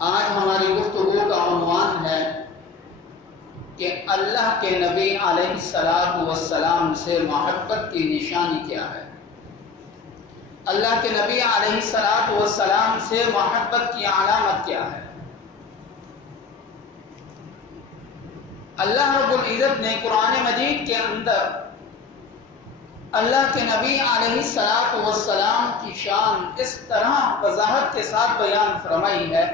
آج ہماری گفتگو کا عنوان ہے کہ اللہ کے نبی علیہ السلام سے محبت کی نشانی کیا ہے۔ اللہ کے نبی علیہ السلام سے محبت کی علامت کیا ہے۔ اللہ رب العزت نے قرآن مجید کے اندر اللہ کے نبی علیہ السلام کی شان اس طرح وضاحت کے ساتھ بیان فرمائی ہے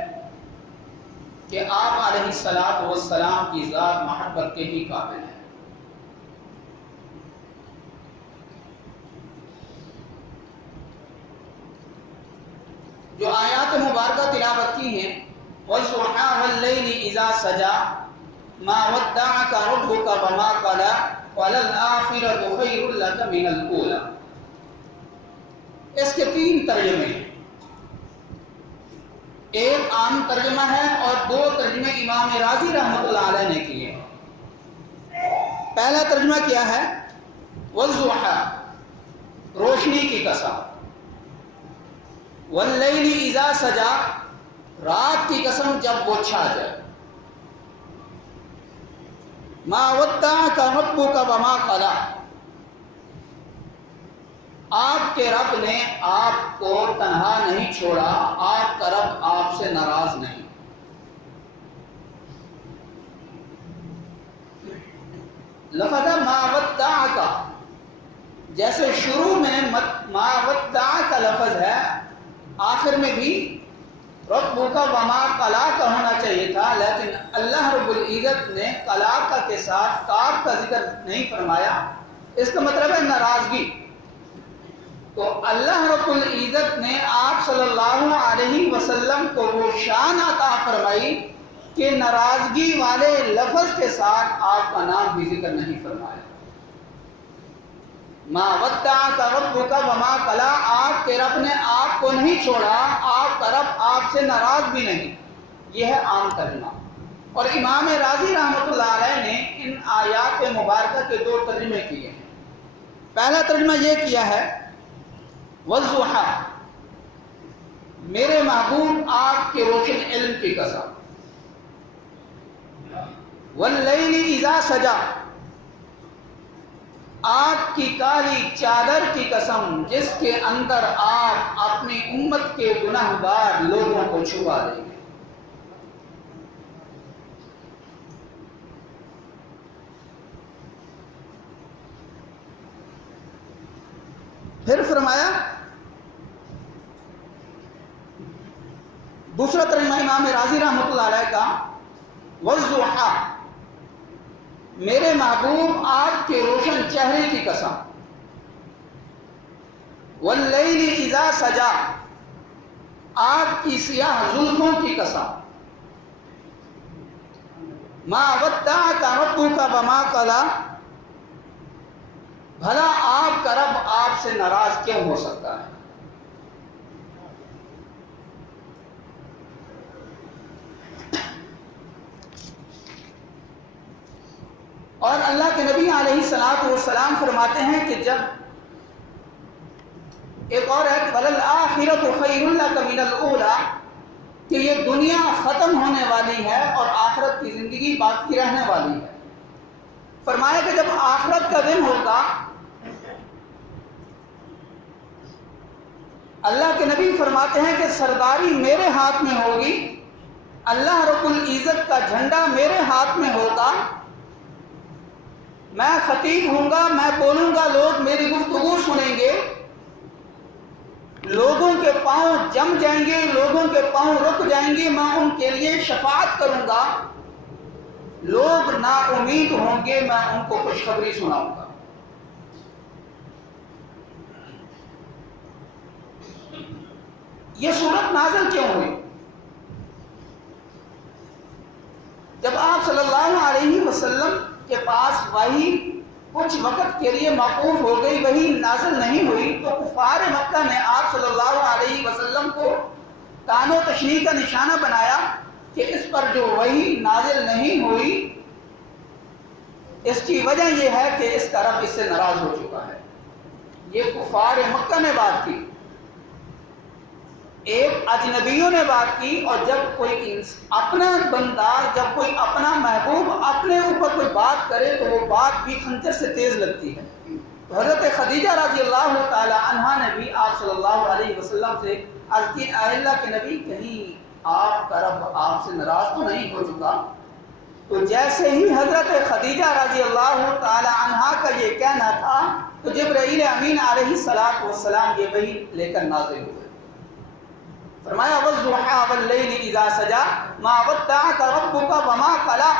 کہ آپ علیہ السلام کی ذات محبت کے ہی قابل ہے۔ جو آیات مبارکہ تلاوت کی ہیں وَالضُّحَىٰ وَاللَّيْلِ إِذَا سَجَىٰ مَا وَدَّعَكَ رَبُّكَ وَمَا قَلَىٰ وَلَلْآخِرَةُ خَيْرٌ لَكَ مِنَ الْأُولَىٰ۔ اس کے 3 ترجمے ہیں، ایک عام ترجمہ ہے اور 2 ترجمے امام رازی رحمۃ اللہ علیہ نے کیے۔ پہلا ترجمہ کیا ہے؟ وَالضُّحَىٰ، روشنی کی قسم، وَاللَّيْلِ إِذَا سَجَىٰ، رات کی قسم جب وہ چھا جائے، مَا وَدَّعَكَ رَبُّكَ وَمَا قَلَىٰ، آپ کے رب نے آپ کو تنہا نہیں چھوڑا، آپ کا رب آپ سے ناراض نہیں۔ لفظ ما ودعک، جیسے شروع میں ما ودعک لفظ ہے، آخر میں بھی ربک وما قلیٰ کا ہونا چاہیے تھا، لیکن اللہ رب العزت نے قلیٰ کے ساتھ کاف کا ذکر نہیں فرمایا۔ اس کا مطلب ہے ناراضگی۔ تو اللہ رب العزت نے آپ صلی اللہ علیہ وسلم کو وہ شان عطا فرمائی کہ ناراضگی والے لفظ کے ساتھ آپ کا نام بھی ذکر نہیں فرمایا۔ ما ودعک ربک وما قلیٰ، آپ کے رب نے آپ کو نہیں چھوڑا، آپ کا رب آپ سے ناراض بھی نہیں۔ یہ ہے عام ترجمہ۔ اور امام رازی رحمۃ اللہ علیہ نے ان آیات مبارکہ کے 2 ترجمے کیے ہیں۔ پہلا ترجمہ یہ کیا ہے وَالضُّحَىٰ، میرے محبوب آپ کے روشن علم کی قسم، وَاللَّيْلِ إِذَا سَجَىٰ، آپ کی کالی چادر کی قسم جس کے اندر آپ اپنی امت کے گناہ گار لوگوں کو چھپا دیں گے۔ پھر فرمایا دوسرا ترجمہ امام رازی رحمۃ اللہ علیہ کا وَالضُّحَىٰ، میرے محبوب آپ کے روشن چہرے کی قسم، وَاللَّيْلِ إِذَا سَجَىٰ، آپ کی سیاہ زلفوں کی قسم، مَا وَدَّعَكَ رَبُّكَ وَمَا قَلَىٰ، بھلا آپ کا رب آپ سے ناراض کیوں ہو سکتا ہے۔ اور اللہ کے نبی علیہ السلام فرماتے ہیں کہ جب ایک اور ہے وَلَلْآخِرَةُ خَيْرٌ لَكَ مِنَ الْأُولَىٰ، کہ یہ دنیا ختم ہونے والی ہے اور آخرت کی زندگی باقی رہنے والی ہے۔ فرمایا کہ جب آخرت کا دن ہوگا، اللہ کے نبی فرماتے ہیں کہ سرداری میرے ہاتھ میں ہوگی، اللہ رب العزت کا جھنڈا میرے ہاتھ میں ہوگا، میں خطیب ہوں گا، میں بولوں گا، لوگ میری گفتگو سنیں گے، لوگوں کے پاؤں جم جائیں گے، لوگوں کے پاؤں رک جائیں گے، میں ان کے لیے شفاعت کروں گا، لوگ نا امید ہوں گے، میں ان کو خوشخبری سناؤں گا۔ یہ صورت نازل کیوں ہوئی؟ جب آپ صلی اللہ علیہ وسلم کے پاس وحی کچھ وقت کے لیے موقوف ہو گئی، وحی نازل نہیں ہوئی، تو کفار مکہ نے آپ صلی اللہ علیہ وسلم کو طعن و تشنیع کا نشانہ بنایا کہ اس پر جو وحی نازل نہیں ہوئی، اس کی وجہ یہ ہے کہ اس کا رب اس سے ناراض ہو چکا ہے۔ یہ کفار مکہ نے بات کی۔ ایک اجنبیوں نے بات کی، اور جب کوئی اپنا بندہ، جب کوئی اپنا محبوب اپنے اوپر کوئی بات کرے تو وہ بات بھی خنجر سے تیز لگتی ہے۔ تو حضرت خدیجہ رضی اللہ تعالی عنہا نے بھی آپ صلی اللہ علیہ وسلم سے عرض کی، اے اللہ کے نبی، کہیں آپ کا رب آپ سے ناراض تو نہیں ہو چکا؟ تو جیسے ہی حضرت خدیجہ رضی اللہ تعالی عنہا کا یہ کہنا تھا تو جبرائیل امین علیہ السلام یہ وحی لے کر نازل ہوئے۔ فرمایا والضحیٰ واللیل اذا سجا ما ودعک ربک وما قلی،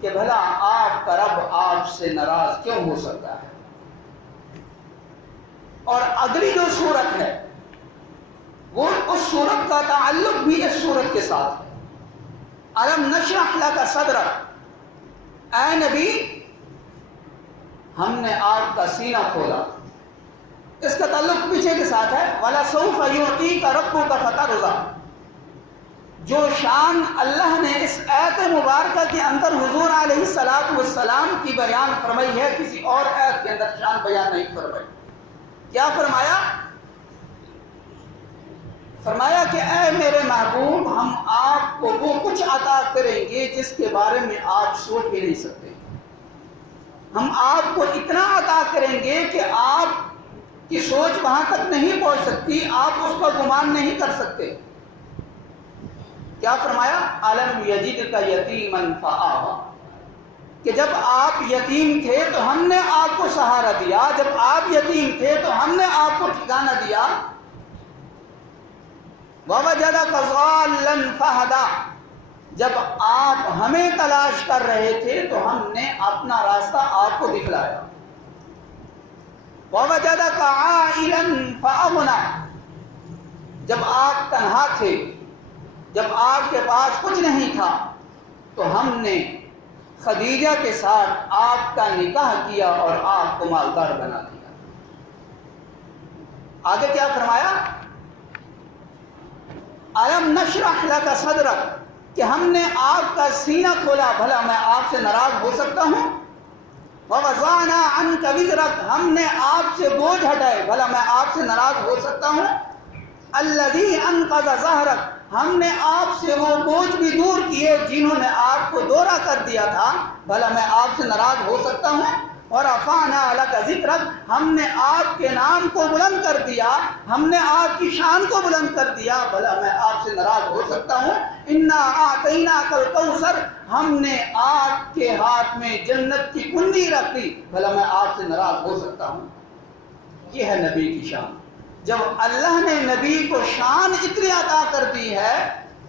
کہ بھلا آپ کا رب آپ سے ناراض کیوں ہو سکتا ہے؟ اور اگلی جو صورت ہے وہ اس صورت کا تعلق بھی اس صورت کے ساتھ ہے۔ الم نشرح لک صدرک، اے نبی ہم نے آپ کا سینہ کھولا۔ اس کا تعلق پیچھے کے ساتھ ہے، وَلَسَوْفَ يُعْطِيكَ رَبُّكَ فَتَرْضَىٰ۔ جو شان اللہ نے اس آیت مبارکہ کے اندر حضور علیہ السلام کی بیان فرمائی ہے، کسی اور آیت کے اندر شان بیان نہیں فرمائی۔ کیا فرمایا؟ فرمایا کہ اے میرے محبوب، ہم آپ کو وہ کچھ عطا کریں گے جس کے بارے میں آپ سوچ بھی نہیں سکتے۔ ہم آپ کو اتنا عطا کریں گے کہ آپ کی سوچ وہاں تک نہیں پہنچ سکتی، آپ اس پر گمان نہیں کر سکتے۔ کیا فرمایا؟ الم یجدک یتیما فآویٰ، کہ جب آپ یتیم تھے تو ہم نے آپ کو سہارا دیا، جب آپ یتیم تھے تو ہم نے آپ کو ٹھکانہ دیا۔ ووجدک ضالا فہدیٰ، جب آپ ہمیں تلاش کر رہے تھے تو ہم نے اپنا راستہ آپ کو دکھلایا۔ ووجدک عائلا فأغنیٰ، جب آپ تنہا تھے، جب آپ کے پاس کچھ نہیں تھا تو ہم نے خدیجہ کے ساتھ آپ کا نکاح کیا اور آپ کو مالدار بنا دیا۔ آگے کیا فرمایا؟ الم نشرح لک صدرک، کہ ہم نے آپ کا سینہ کھولا، بھلا میں آپ سے ناراض ہو سکتا ہوں؟ ووضعنا عنک وزرک، ہم نے آپ سے بوجھ ہٹائے، بھلا میں آپ سے ناراض ہو سکتا ہوں؟ الذی انقض ظہرک، ہم نے آپ سے وہ بوجھ بھی دور کیے جنہوں نے آپ کو دورہ کر دیا تھا، بھلا میں آپ سے ناراض ہو سکتا ہوں؟ اور رفعنا لک ذکرک، ہم نے آپ کے نام کو بلند کر دیا، ہم نے آپ کی شان کو بلند کر دیا، بھلا میں آپ سے ناراض ہو سکتا ہوں؟ انا اعطیناک الکوثر، ہم نے آپ کے ہاتھ میں جنت کی کنجی رکھ دی، بھلا میں آپ سے ناراض ہو سکتا ہوں؟ یہ ہے نبی کی شان۔ جب اللہ نے نبی کو شان اتنی عطا کر دی ہے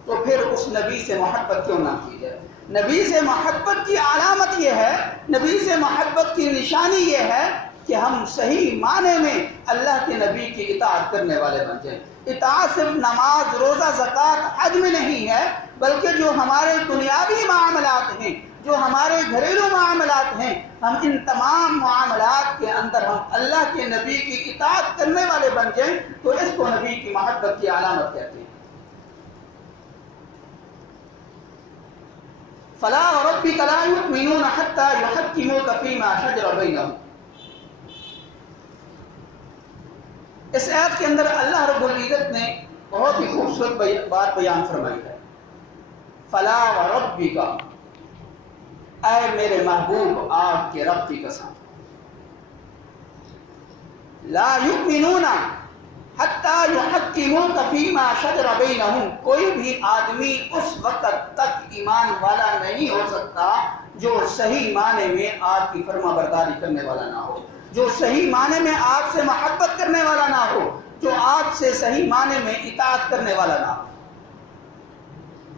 تو پھر اس نبی سے محبت کیوں نہ کی جائے؟ نبی سے محبت کی علامت یہ ہے، نبی سے محبت کی نشانی یہ ہے کہ ہم صحیح معنی میں اللہ کے نبی کی اطاعت کرنے والے بن جائیں۔ اطاعت صرف نماز، روزہ، زکوٰۃ، حج میں نہیں ہے، بلکہ جو ہمارے دنیاوی معاملات ہیں، جو ہمارے گھریلو معاملات ہیں، ہم ان تمام معاملات کے اندر ہم اللہ کے نبی کی اطاعت کرنے والے بن جائیں تو اس کو نبی کی محبت کی علامت کہتے ہیں۔ فلا وربک لا یؤمنون حتی یحکموک فیما شجر بینہم۔ اس آیت کے اندر اللہ رب العزت نے بہت ہی خوبصورت بات بیان فرمائی ہے۔ فلا وربک، اے میرے محبوب آپ کے رب کی قسم، لا یؤمنون حتی یحکموک فیما شجر بینہم، کوئی بھی آدمی اس وقت تک ایمان والا نہیں ہو سکتا جو صحیح معنی میں آپ کی فرما برداری کرنے والا نہ ہو، جو صحیح معنی میں آپ سے محبت کرنے والا نہ ہو، جو آپ سے صحیح معنی میں اطاعت کرنے والا نہ ہو۔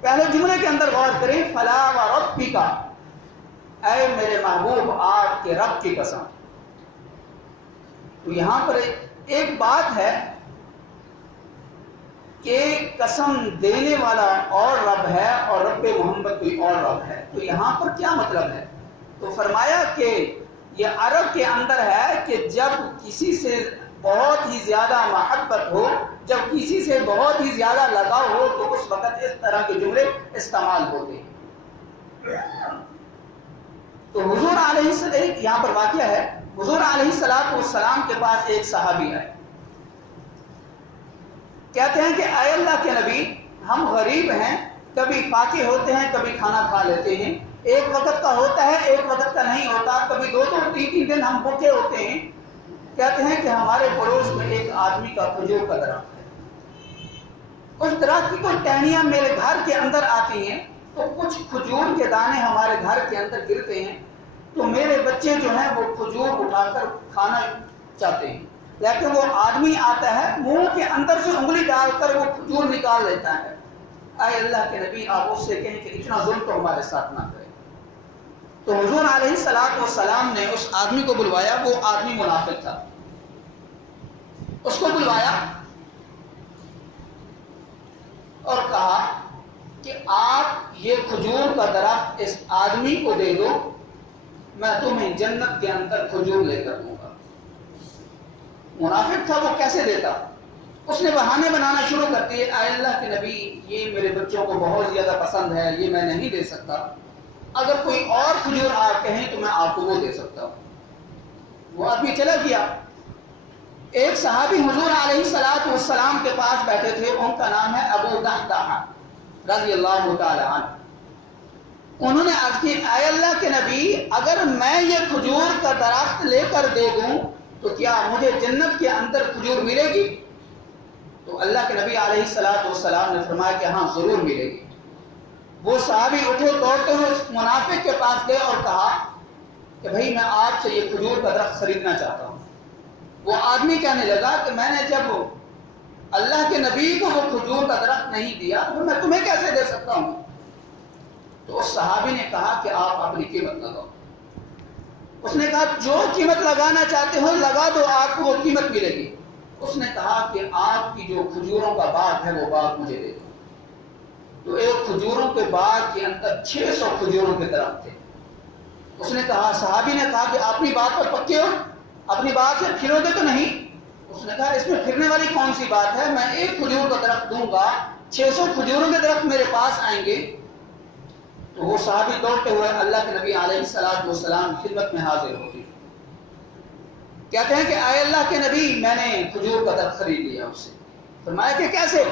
پہلے جملے کے اندر غور کریں، فلا وربک، اے میرے محبوب آپ کے رب کی قسم۔ تو یہاں پر ایک بات ہے کہ قسم دینے والا اور رب ہے اور رب محمد کوئی اور رب ہے، تو یہاں پر کیا مطلب ہے؟ تو فرمایا کہ یہ عرب کے اندر ہے کہ جب کسی سے بہت ہی زیادہ محبت ہو، جب کسی سے بہت ہی زیادہ لگاؤ ہو تو اس وقت اس طرح کے جملے استعمال ہوتے ہیں۔ تو حضور علیہ السلام، یہاں پر واقعہ ہے، حضور علیہ السلام کے پاس ایک صحابی آئے کہتے ہیں کہ اے اللہ کے نبی، ہم غریب ہیں، کبھی فاقے ہوتے ہیں، کبھی کھانا کھا لیتے ہیں، ایک وقت کا ہوتا ہے، ایک وقت کا نہیں ہوتا، کبھی 2 3 دن ہم بھوکے ہوتے ہیں۔ کہتے ہیں کہ ہمارے پڑوس میں ایک آدمی کا کھجور کا درخت ہے، اس درخت کی کوئی ٹہنیاں میرے گھر کے اندر آتی ہیں تو کچھ کھجور کے دانے ہمارے گھر کے اندر گرتے ہیں، تو میرے بچے جو ہیں وہ کھجور اٹھا کر کھانا چاہتے ہیں، لیکن وہ آدمی آتا ہے منہ کے اندر سے انگلی ڈال کر وہ کھجور نکال لیتا ہے۔ اے اللہ کے نبی، آپ اس سے کہیں کہ اتنا ظلم تو ہمارے ساتھ نہ کریں۔ تو حضور علیہ السلام نے اس آدمی کو بلوایا، وہ آدمی منافق تھا، اس کو بلوایا اور کہا کہ آپ یہ کھجور کا درخت اس آدمی کو دے دو، میں تمہیں جنت کے اندر کھجور لے کر دوں گا۔ منافق تھا، وہ کیسے دیتا؟ اس نے بہانے بنانا شروع کر دیے، اے اللہ کے نبی، یہ میرے بچوں کو بہت زیادہ پسند ہے، یہ میں نہیں دے سکتا، اگر کوئی اور کھجور آپ کہیں تو میں آپ کو وہ دے سکتا ہوں۔ وہ آدمی چلا گیا۔ ایک صحابی حضور علیہ السلام کے پاس بیٹھے تھے، ان کا نام ہے ابو دحدہ رضی اللہ تعالی عنہ۔ انہوں نے عرض کی، اے اللہ کے نبی، اگر میں یہ کھجور کا درخت لے کر دے دوں تو کیا مجھے جنت کے اندر کھجور ملے گی؟ تو اللہ کے نبی علیہ السلام نے فرمایا کہ ہاں ضرور ملے گی۔ وہ صحابی اٹھے، دوڑتے ہوئے اس منافق کے پاس گئے اور کہا کہ بھائی میں آپ سے یہ کھجور کا درخت خریدنا چاہتا ہوں۔ وہ آدمی کہنے لگا کہ میں نے جب اللہ کے نبی کو وہ کھجور کا درخت نہیں دیا تو میں تمہیں کیسے دے سکتا ہوں؟ تو اس صحابی نے کہا کہ آپ اپنی قیمت لگاؤ۔ اس نے کہا جو قیمت لگانا چاہتے ہو لگا دو، آپ کو وہ قیمت ملے گی۔ اس نے کہا کہ آپ کی جو کھجوروں کا باغ ہے وہ باغ مجھے دے دو۔ تو ایک کھجوروں کے باغ کے اندر 600 کھجوروں کے درخت تھے۔ اس نے کہا، صحابی نے کہا کہ اپنی بات پر پکے ہو، اپنی بات سے پھرو گے تو نہیں؟ اس نے کہا اس میں پھرنے والی کون سی بات ہے، میں ایک کھجور کا درخت دوں گا، 600 کھجوروں کے درخت میرے پاس آئیں گے۔ تو وہ صحابی دوڑتے ہوئے اللہ کے نبی علیہ السلام خدمت میں حاضر ہو گئے۔ کہتے ہیں کہ اے اللہ کے نبی، میں نے کھجور کا درخت خرید لیا اس سے۔ فرمایا کہ کیسے؟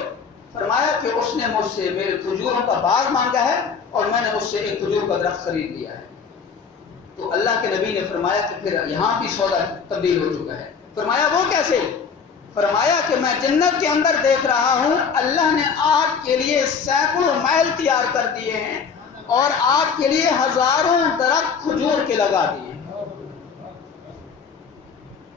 فرمایا کہ اس نے مجھ سے میرے کھجوروں کا باغ مانگا ہے اور میں نے اس سے ایک کھجور کا درخت خرید لیا ہے۔ تو اللہ کے نبی نے فرمایا کہ پھر یہاں بھی سودا تبدیل ہو چکا ہے۔ فرمایا وہ کیسے؟ فرمایا کہ میں جنت کے اندر دیکھ رہا ہوں اللہ نے آپ کے لیے سینکڑوں محل تیار کر دیے ہیں اور آپ کے لیے ہزاروں درخت کھجور کے لگا دیے۔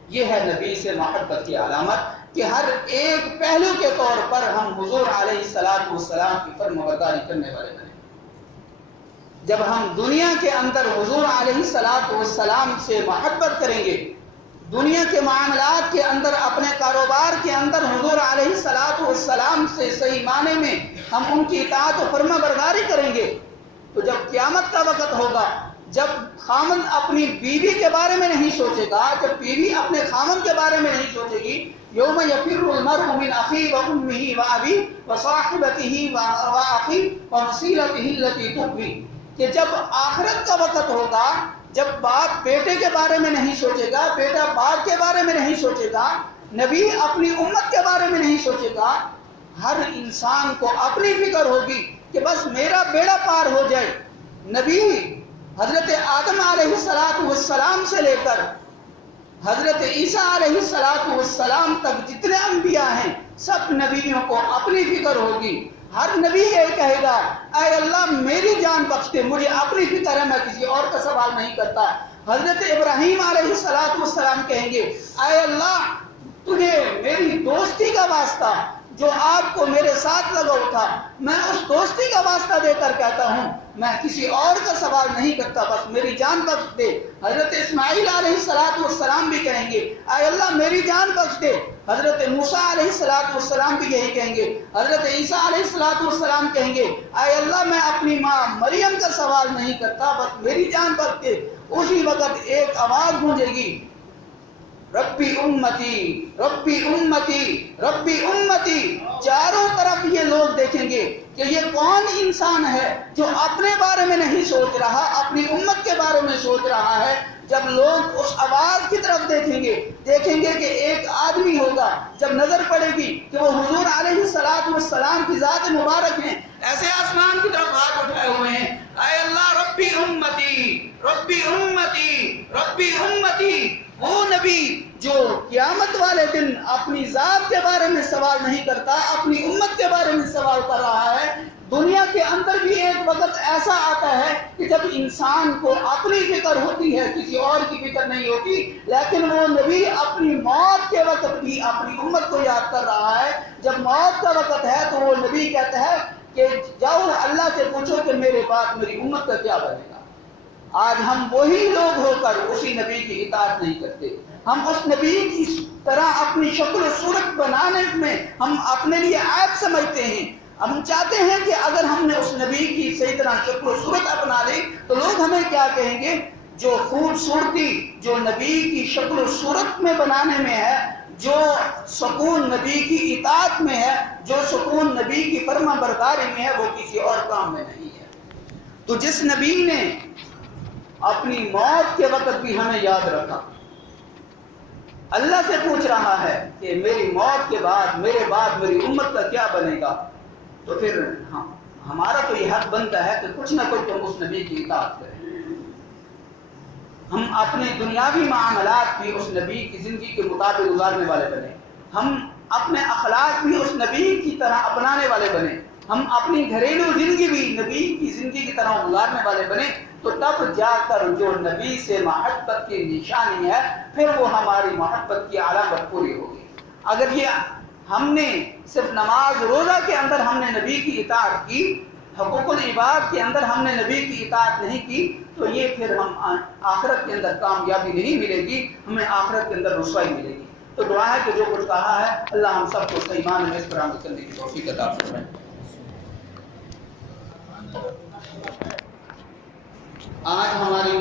یہ ہے نبی سے محبت کی علامت کہ ہر ایک پہلو کے طور پر ہم حضور علیہ السلام کی فرمانبرداری کرنے والے بنے۔ جب ہم دنیا کے اندر حضور علیہ السلام سے محبت کریں گے، دنیا کے معاملات کے اندر، اپنے کاروبار کے اندر حضور علیہ السلام سے صحیح معنی میں ہم ان کی اطاعت و فرما برداری کریں گے، تو جب قیامت کا وقت ہوگا، جب خامند اپنی بیوی کے بارے میں نہیں سوچے گا، جب بیوی اپنے خامند کے بارے میں نہیں سوچے گی، یوم یفر المرء من اخیہ وامہ وابیہ وصاحبتہ واخیہ وفصیلتہ التی تؤویہ، کہ جب آخرت کا وقت ہوگا، جب باپ بیٹے کے بارے میں نہیں سوچے گا، بیٹا باپ کے بارے میں نہیں سوچے گا، نبی اپنی امت کے بارے میں نہیں سوچے گا، ہر انسان کو اپنی فکر ہوگی کہ بس میرا بیڑا پار ہو جائے۔ نبی حضرت آدم علیہ السلام سے لے کر حضرت عیسیٰ علیہ السلام تک جتنے انبیاء ہیں، سب نبیوں کو اپنی فکر ہوگی۔ ہر نبی یہ کہے گا، اے اللہ میری جان بخش دے، مجھے اپنی فکر ہے، میں کسی اور کا سوال نہیں کرتا۔ حضرت ابراہیم علیہ السلام کہیں گے، اے اللہ تجھے میری دوستی کا واسطہ جو آپ کو میرے ساتھ لگا تھا، میں اس دوستی کا واسطہ دے کر کہتا ہوں میں کسی اور کا سوال نہیں کرتا، بس میری جان بخش دے۔ حضرت اسماعیل علیہ السلام بھی کہیں گے، اے اللہ میری جان بخش دے۔ حضرت موسیٰ علیہ السلام بھی یہی کہیں گے۔ حضرت عیسیٰ علیہ السلام کہیں گے، اے اللہ میں اپنی ماں مریم کا سوال نہیں کرتا، بس میری جان بخش دے۔ اسی وقت ایک آواز گونجے گی، ربی امتی ربی امتی ربی امتی۔ چاروں طرف یہ لوگ دیکھیں گے کہ یہ کون انسان ہے جو اپنے بارے میں نہیں سوچ رہا، اپنی امت کے بارے میں سوچ رہا ہے، جب لوگ اس آواز کی طرف دیکھیں گے کہ ایک آدمی ہوگا، جب نظر پڑے گی کہ وہ حضور علیہ السلام کی ذات مبارک ہیں، ایسے آسمان کی طرف ہاتھ اٹھائے ہوئے ہیں، اے اللہ ربی امتی ربی امتی ربی امتی، وہ نبی جو قیامت والے دن اپنی ذات کے بارے میں سوال نہیں کرتا، اپنی امت کے بارے میں سوال کر رہا ہے۔ دنیا کے اندر بھی ایک وقت ایسا آتا ہے کہ جب انسان کو اپنی فکر ہوتی ہے، کسی اور کی فکر نہیں ہوتی، لیکن وہ نبی اپنی موت کے وقت بھی اپنی امت کو یاد کر رہا ہے۔ جب موت کا وقت ہے تو وہ نبی کہتا ہے کہ جاؤ اللہ سے پوچھو کہ میرے بعد میری امت کا کیا بنے گا۔ آج ہم وہی لوگ ہو کر اسی نبی کی اطاعت نہیں کرتے، ہم اس نبی کی طرح اپنی شکل و صورت بنانے میں ہم اپنے لیے عیب سمجھتے ہیں۔ ہم چاہتے ہیں کہ اگر ہم نے اس نبی کی صحیح طرح شکل و صورت اپنا لی تو لوگ ہمیں کیا کہیں گے؟ جو خوبصورتی جو نبی کی شکل و صورت میں بنانے میں ہے، جو سکون نبی کی اطاعت میں ہے، جو سکون نبی کی فرما برداری میں ہے، وہ کسی اور کام میں نہیں ہے۔ تو جس نبی نے اپنی موت کے وقت بھی ہمیں یاد رکھا، اللہ سے پوچھ رہا ہے کہ میری موت کے بعد میرے بعد میری امت کا کیا بنے گا، تو پھر ہمارا تو یہ حق بنتا ہے کہ کچھ نہ کچھ ہم اس نبی کی اطاعت کریں۔ ہم اپنے دنیاوی معاملات بھی اس نبی کی زندگی کے مطابق گزارنے والے بنے، ہم اپنے اخلاق بھی اس نبی کی طرح اپنانے والے بنے، ہم اپنی گھریلو زندگی بھی نبی کی زندگی کی طرح گزارنے والے بنے، تو تب جا کر جو نبی سے محبت کی نشانی ہے، پھر وہ ہماری محبت کی علامت پوری ہوگی۔ اگر یہ ہم نے صرف نماز روزہ کے اندر ہم نے نبی کی اطاعت کی، حقوق العباد کے اندر ہم نے نبی کی اطاعت نہیں کی، تو یہ پھر ہم آخرت کے اندر کامیابی نہیں ملے گی، ہمیں آخرت کے اندر رسوائی ملے گی۔ تو دعا ہے کہ جو کچھ کہا ہے اللہ ہم سب کو صحیح معنی میں اس پر عمل کرنے کی توفیق عطا فرمائے۔ آج ہماری